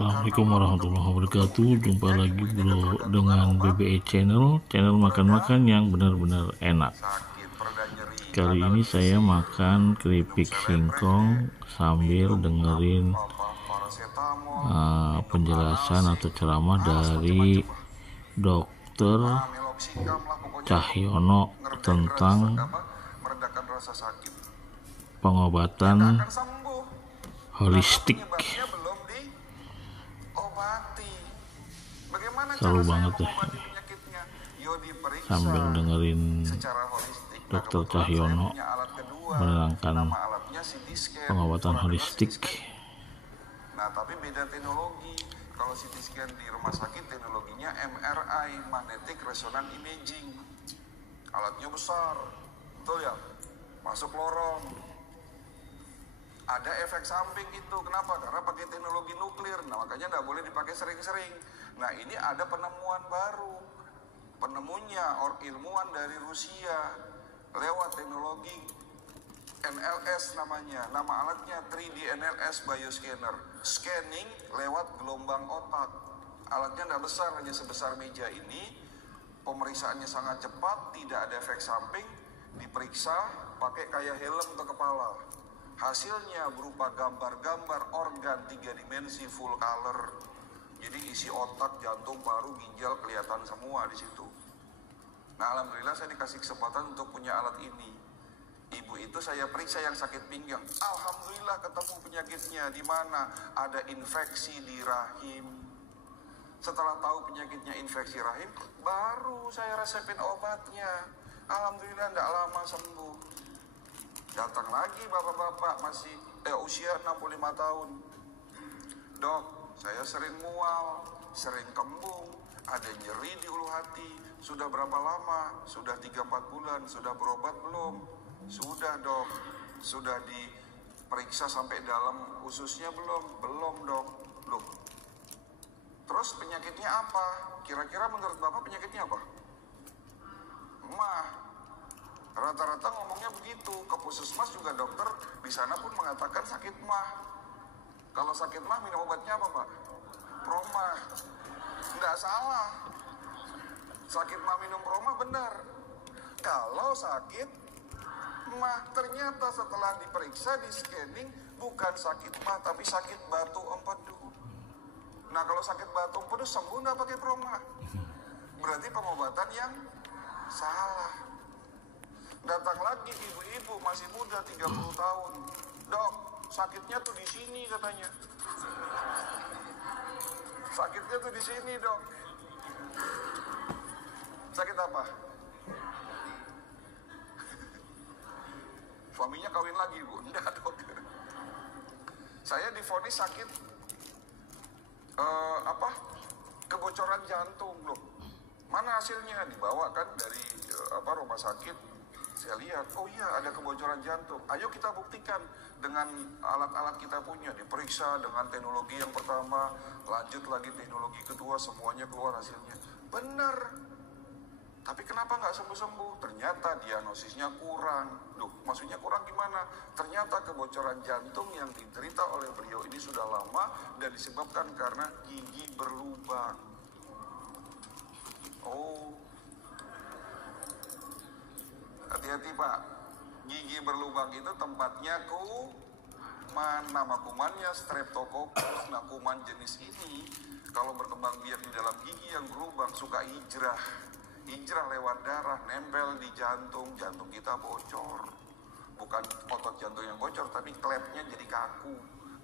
Assalamualaikum warahmatullahi wabarakatuh. Jumpa lagi bro dengan BBE channel makan-makan yang benar-benar enak. Kali ini saya makan keripik singkong sambil dengerin penjelasan atau ceramah dari Dokter Cahyono tentang pengobatan holistik. Seru banget ya sambil dengerin Dokter Cahyono menerangkan pengobatan holistik. Nah, tapi beda teknologi. Kalau CT scan di rumah sakit teknologinya MRI, magnetic resonance imaging. Alatnya besar, betul ya? Masuk lorong. Ada efek samping itu. Kenapa? Karena pakai teknologi nuklir. Nah, makanya nggak boleh dipakai sering-sering. Nah, ini ada penemuan baru. Penemunya ilmuwan dari Rusia lewat teknologi NLS namanya. Nama alatnya 3D NLS Bioscanner. Scanning lewat gelombang otak. Alatnya nggak besar, hanya sebesar meja ini. Pemeriksaannya sangat cepat, tidak ada efek samping. Diperiksa pakai kayak helm ke kepala. Hasilnya berupa gambar-gambar organ 3 dimensi full color. Jadi isi otak, jantung, paru, ginjal kelihatan semua di situ. Nah, alhamdulillah saya dikasih kesempatan untuk punya alat ini. Ibu itu saya periksa yang sakit pinggang. Alhamdulillah ketemu penyakitnya. Di mana? Ada infeksi di rahim. Setelah tahu penyakitnya infeksi rahim, baru saya resepin obatnya. Alhamdulillah tidak lama sembuh. Datang lagi bapak-bapak masih usia 65 tahun. Dok, saya sering mual, sering kembung, ada nyeri di ulu hati. Sudah berapa lama? Sudah 3-4 bulan. Sudah berobat belum? Sudah dok. Sudah diperiksa sampai dalam ususnya belum? Belum dok. Loh. Terus penyakitnya apa? Kira-kira menurut bapak penyakitnya apa? Mah. Rata-rata ngomongnya begitu. Ke puskesmas juga dokter di sana pun mengatakan sakit mah. Kalau sakit mah minum obatnya apa pak? Promah. Nggak salah. Sakit mah minum promah benar. Kalau sakit mah ternyata setelah diperiksa di scanning bukan sakit mah tapi sakit batu empedu. Nah kalau sakit batu empedu sembuh nggak pakai promah. Berarti pengobatan yang salah. Datang lagi ibu-ibu masih muda 30 tahun. Dok, sakitnya tuh di sini katanya. Sakitnya tuh di sini, dok. Sakit apa? Suaminya kawin lagi, Bu. Enggak, dok. Saya divonis sakit kebocoran jantung, loh. Mana hasilnya? Dibawa kan dari rumah sakit. Saya lihat, oh iya ada kebocoran jantung. Ayo kita buktikan dengan alat-alat kita punya. Diperiksa dengan teknologi yang pertama, lanjut lagi teknologi kedua, semuanya keluar hasilnya. Benar. Tapi kenapa nggak sembuh-sembuh? Ternyata diagnosisnya kurang. Loh, maksudnya kurang gimana? Ternyata kebocoran jantung yang diderita oleh beliau ini sudah lama dan disebabkan karena gigi berlubang. Oh, hati-hati pak, gigi berlubang itu tempatnya kuman. Nama kumannya Streptococcus. Nah kuman jenis ini kalau berkembang biak di dalam gigi yang berlubang suka hijrah lewat darah, nempel di jantung, jantung kita bocor. Bukan otot jantung yang bocor, tapi klepnya jadi kaku.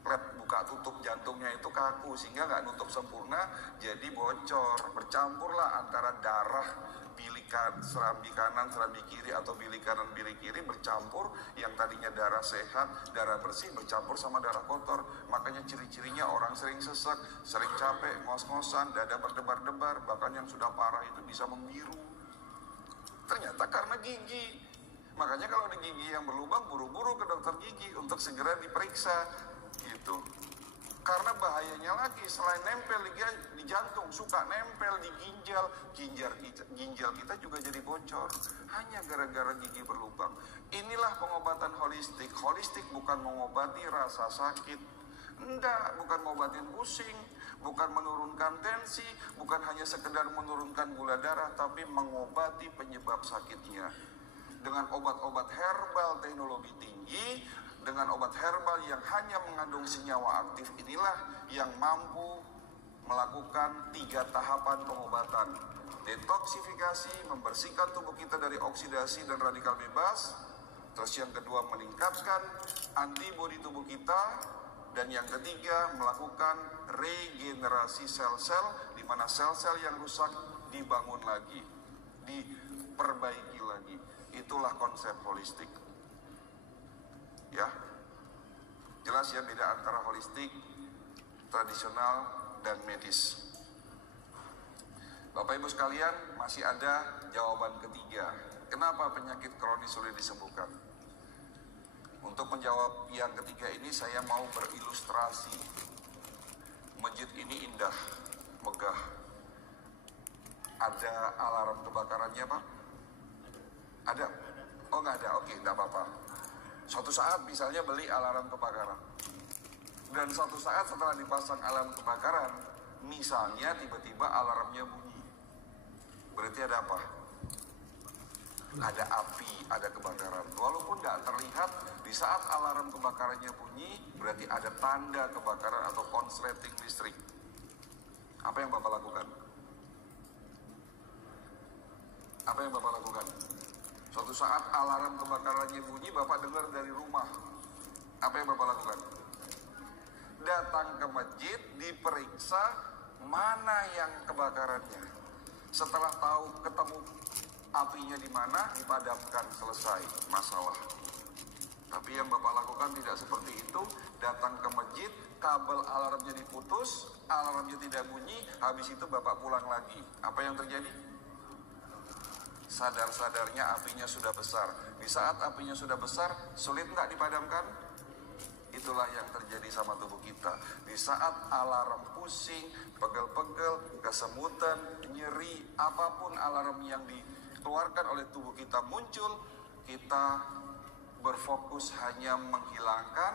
Klep buka tutup jantungnya itu kaku sehingga nggak nutup sempurna, jadi bocor. Bercampurlah antara darah bilikan serambi kanan, serambi kiri atau bilik kanan, bilik kiri bercampur. Yang tadinya darah sehat, darah bersih bercampur sama darah kotor. Makanya ciri-cirinya orang sering sesek, sering capek, ngos-ngosan, dada berdebar-debar, bahkan yang sudah parah itu bisa membiru. Ternyata karena gigi. Makanya kalau ada gigi yang berlubang, buru-buru ke dokter gigi untuk segera diperiksa gitu. Karena bahayanya lagi, selain nempel di jantung, suka nempel di ginjal kita juga jadi bocor. Hanya gara-gara gigi berlubang. Inilah pengobatan holistik. Holistik bukan mengobati rasa sakit. Enggak, bukan ngobatin pusing, bukan menurunkan tensi, bukan hanya sekedar menurunkan gula darah, tapi mengobati penyebab sakitnya. Dengan obat-obat herbal teknologi tinggi, dengan obat herbal yang hanya mengandung senyawa aktif inilah yang mampu melakukan 3 tahapan pengobatan. Detoksifikasi, membersihkan tubuh kita dari oksidasi dan radikal bebas. Terus yang kedua, meningkatkan antibodi tubuh kita. Dan yang ketiga, melakukan regenerasi sel-sel, di mana sel-sel yang rusak dibangun lagi, diperbaiki lagi. Itulah konsep holistik. Ya, jelas ya beda antara holistik, tradisional, dan medis. Bapak Ibu sekalian, masih ada jawaban ketiga. Kenapa penyakit kronis sulit disembuhkan? Untuk menjawab yang ketiga ini saya mau berilustrasi. Masjid ini indah, megah. Ada alarm kebakarannya, Pak? Ada? Oh nggak ada, oke, nggak apa-apa. Suatu saat misalnya beli alarm kebakaran. Dan suatu saat setelah dipasang alarm kebakaran, misalnya tiba-tiba alarmnya bunyi. Berarti ada apa? Ada api, ada kebakaran. Walaupun tidak terlihat, di saat alarm kebakarannya bunyi, berarti ada tanda kebakaran atau konsleting listrik. Apa yang Bapak lakukan? Apa yang Bapak lakukan? Suatu saat alarm kebakarannya bunyi, Bapak dengar dari rumah. Apa yang Bapak lakukan? Datang ke masjid, diperiksa mana yang kebakarannya. Setelah tahu ketemu apinya di mana, dipadamkan, selesai masalah. Tapi yang Bapak lakukan tidak seperti itu. Datang ke masjid, kabel alarmnya diputus, alarmnya tidak bunyi, habis itu Bapak pulang lagi. Apa yang terjadi? Sadar-sadarnya apinya sudah besar. Di saat apinya sudah besar, sulit nggak dipadamkan? Itulah yang terjadi sama tubuh kita. Di saat alarm pusing, pegel-pegel, kesemutan, nyeri, apapun alarm yang dikeluarkan oleh tubuh kita muncul, kita berfokus hanya menghilangkan,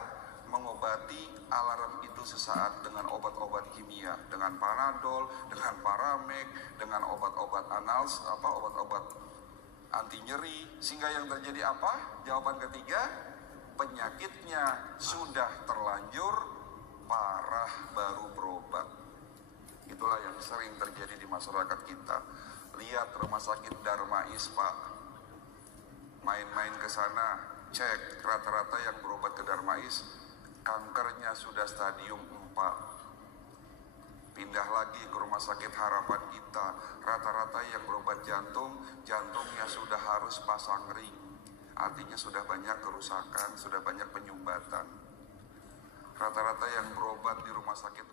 mengobati alarm itu sesaat dengan obat-obat kimia, dengan Panadol, dengan Paramek, dengan obat-obat obat-obat anti nyeri, sehingga yang terjadi apa? Jawaban ketiga, penyakitnya sudah terlanjur parah baru berobat. Itulah yang sering terjadi di masyarakat kita. Lihat rumah sakit Darmais, Pak. Main-main ke sana, cek rata-rata yang berobat ke Darmais, kankernya sudah stadium 4. Pindah lagi ke rumah sakit Harapan Kita, rata-rata yang berobat jantung, jantungnya sudah harus pasang ring. Artinya sudah banyak kerusakan, sudah banyak penyumbatan. Rata-rata yang berobat di rumah sakit